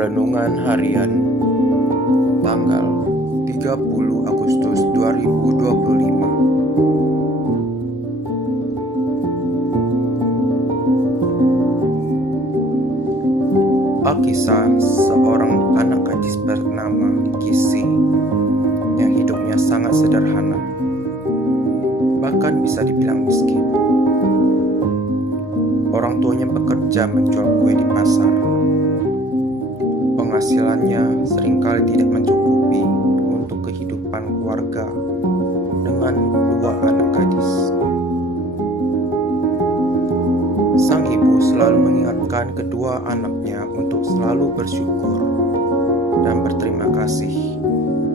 Renungan Harian tanggal 30 Agustus 2025. Alkisah seorang anak gadis bernama Kisi yang hidupnya sangat sederhana, bahkan bisa dibilang miskin. Orang tuanya bekerja menjual kue di pasar. Penghasilannya seringkali tidak mencukupi untuk kehidupan keluarga dengan dua anak gadis. Sang ibu selalu mengingatkan kedua anaknya untuk selalu bersyukur dan berterima kasih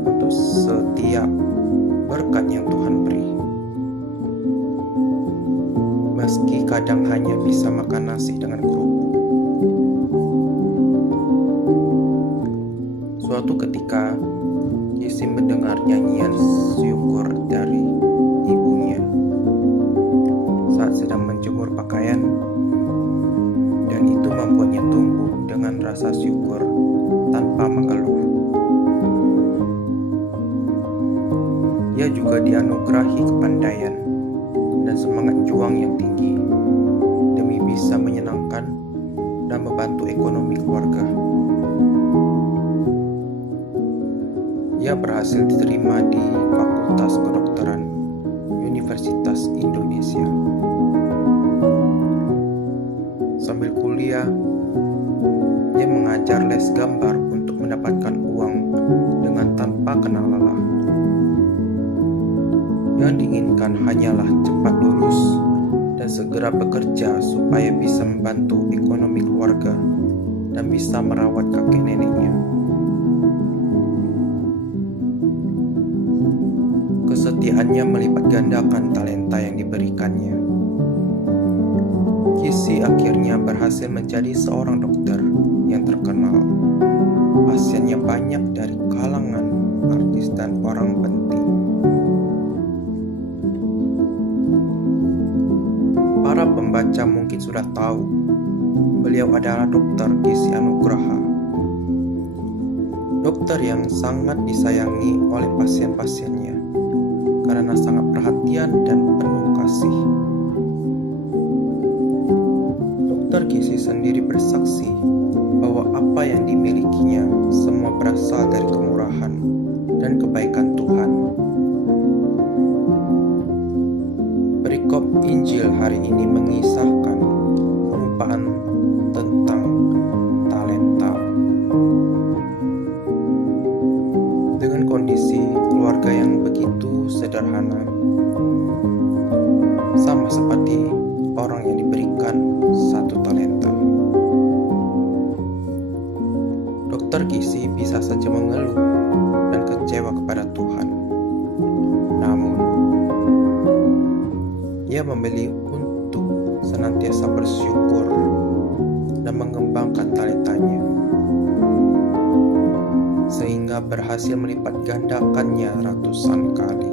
untuk setiap berkat yang Tuhan beri. Meski kadang hanya bisa makan nasi dengan kerupuk. Suatu ketika, Kisi mendengar nyanyian syukur dari ibunya saat sedang menjemur pakaian, dan itu membuatnya tumbuh dengan rasa syukur tanpa mengeluh. Ia juga dianugerahi kepandaian dan semangat juang yang tinggi demi bisa menyenangkan dan membantu ekonomi keluarga. Ia berhasil diterima di Fakultas Kedokteran Universitas Indonesia. Sambil kuliah, ia mengajar les gambar untuk mendapatkan uang dengan tanpa kenal lelah. Yang diinginkan hanyalah cepat lulus dan segera bekerja supaya bisa membantu ekonomi keluarga dan bisa merawat kakek neneknya. Kesetiaannya melipat gandakan talenta yang diberikannya. Kisi akhirnya berhasil menjadi seorang dokter yang terkenal. Pasiennya banyak dari kalangan artis dan orang penting. Para pembaca mungkin sudah tahu, beliau adalah Dr. Kisi Anugraha. Dokter yang sangat disayangi oleh pasien-pasiennya karena sangat perhatian dan penuh kasih. Dr. Kisi sendiri bersaksi bahwa apa yang dimilikinya semua berasal dari kemurahan dan kebaikan Tuhan. Perikop Injil hari ini mengisahkan perumpamaan tentang talenta. Dengan kondisi keluarga yang begitu sederhana, sama seperti orang yang diberikan satu talenta. Dr. Kisi bisa saja mengeluh dan kecewa kepada Tuhan. Namun, ia memilih untuk senantiasa bersyukur dan mengembangkan talentanya, sehingga berhasil melipat gandakannya ratusan kali.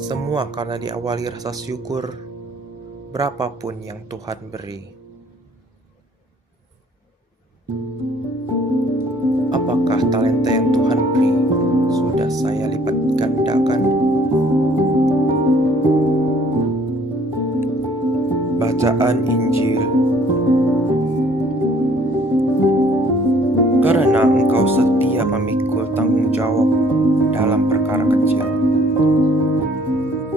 Semua karena diawali rasa syukur berapapun yang Tuhan beri. Apakah talenta yang Tuhan beri sudah saya lipat gandakan? Bacaan Injil. Karena engkau setia memikul tanggung jawab dalam perkara kecil,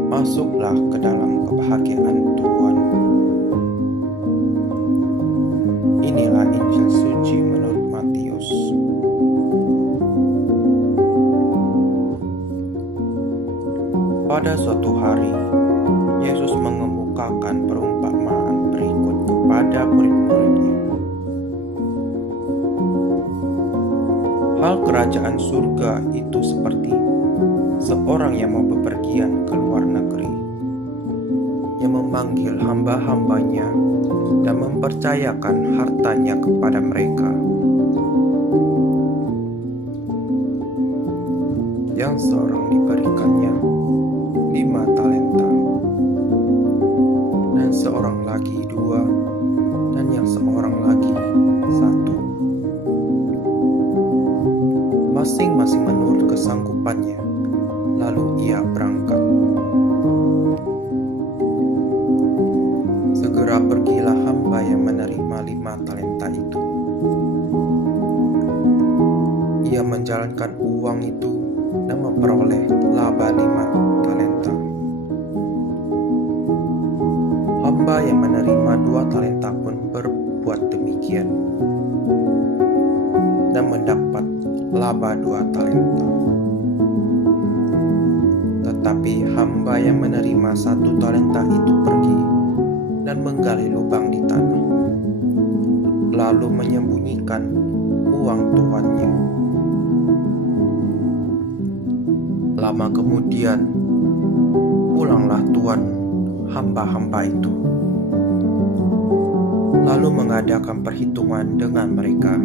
masuklah ke dalam kebahagiaan Tuhan. Inilah Injil suci menurut Matius. Pada suatu hari, Yesus mengemukakan perumpamaan berikut kepada murid-muridnya. Hal kerajaan surga itu seperti seorang yang mau bepergian ke luar negeri, yang memanggil hamba-hambanya dan mempercayakan hartanya kepada mereka. Yang seorang diberikannya 5 talenta, dan seorang lagi 2, dan yang seorang lagi hamba yang menerima 5 talenta itu. Ia menjalankan uang itu dan memperoleh laba 5 talenta. Hamba yang menerima 2 talenta pun berbuat demikian dan mendapat laba 2 talenta. Tetapi hamba yang menerima 1 talenta itu pergi dan menggali lubang di tanah, lalu menyembunyikan uang tuannya. Lama kemudian, pulanglah tuan hamba-hamba itu, lalu mengadakan perhitungan dengan mereka.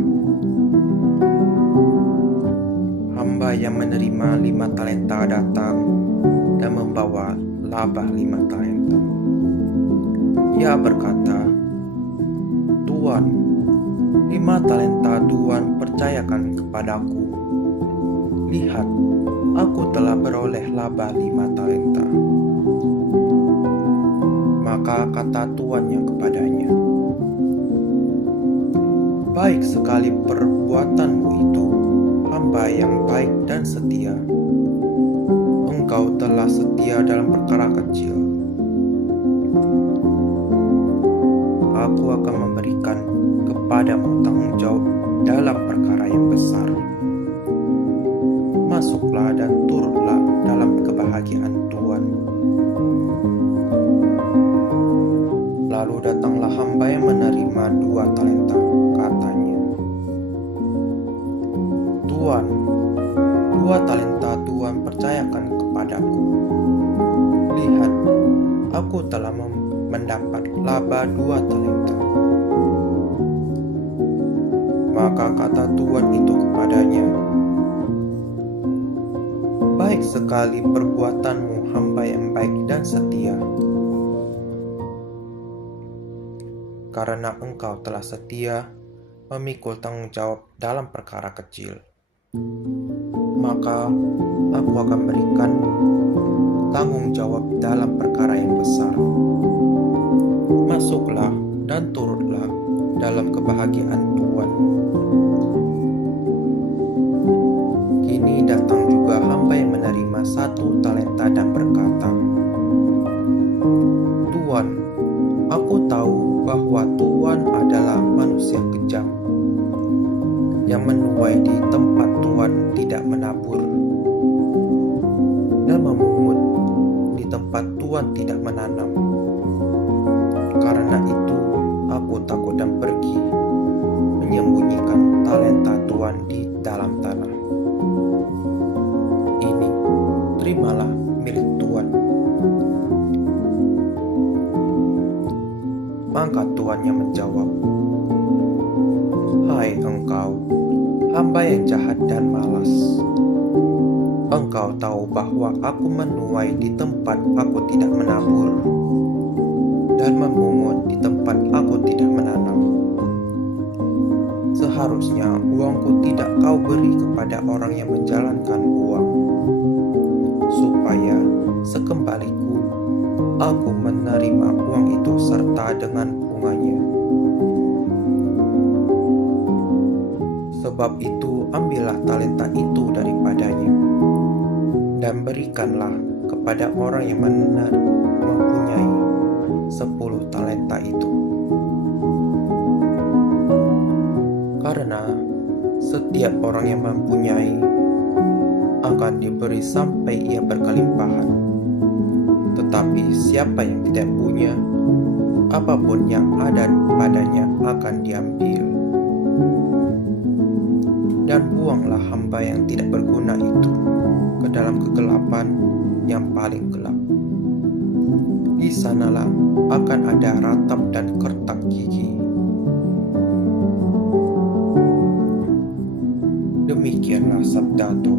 Hamba yang menerima 5 talenta datang dan membawa laba 5 talenta. Ia berkata, "Tuan, 5 talenta Tuan percayakan kepadaku. Lihat, aku telah beroleh laba 5 talenta." Maka kata tuannya kepadanya, "Baik sekali perbuatanmu itu, hamba yang baik dan setia. Engkau telah setia dalam perkara kecil. Aku akan memberikan kepadamu tanggung jawab dalam perkara yang besar. Masuklah dan turutlah dalam kebahagiaan Tuanmu." Lalu datanglah hamba yang menerima 2 talenta, katanya, "Tuan, 2 talenta Tuan percayakan kepadaku. Lihat, aku telah mendapat laba 2 talenta." Maka kata tuan itu kepadanya, "Baik sekali perbuatanmu, hamba yang baik dan setia. Karena engkau telah setia memikul tanggung jawab dalam perkara kecil, maka aku akan berikanmu tanggung jawab dalam perkara yang besar. Masuklah dan turutlah dalam kebahagiaan Tuanmu." Kini datang juga hamba yang menerima 1 talenta dan berkata, "Tuan, aku tahu bahwa Tuan adalah manusia kejam, yang menuai di tempat Tuan tidak menabur, dan memungut di tempat Tuan tidak menanam. Karena itu aku takut dan pergi menyembunyikan talenta Tuan di dalam tanah. Ini, terimalah milik Tuan." Maka tuannya menjawab, "Hai engkau, hamba yang jahat dan malas. Engkau tahu bahwa aku menuai di tempat aku tidak menabur, dan memungut di tempat aku tidak menanam. Seharusnya uangku tidak kau beri kepada orang yang menjalankan uang, supaya sekembaliku aku menerima uang itu serta dengan bunganya. Sebab itu ambillah talenta itu daripadanya, dan berikanlah kepada orang yang mempunyai 10 talenta itu. Karena setiap orang yang mempunyai akan diberi sampai ia berkelimpahan. Tetapi siapa yang tidak punya, apapun yang ada padanya akan diambil. Dan buanglah hamba yang tidak berguna itu ke dalam kegelapan yang paling gelap. Di sanalah akan ada ratap dan kertak gigi." Demikianlah sabda Tuhan.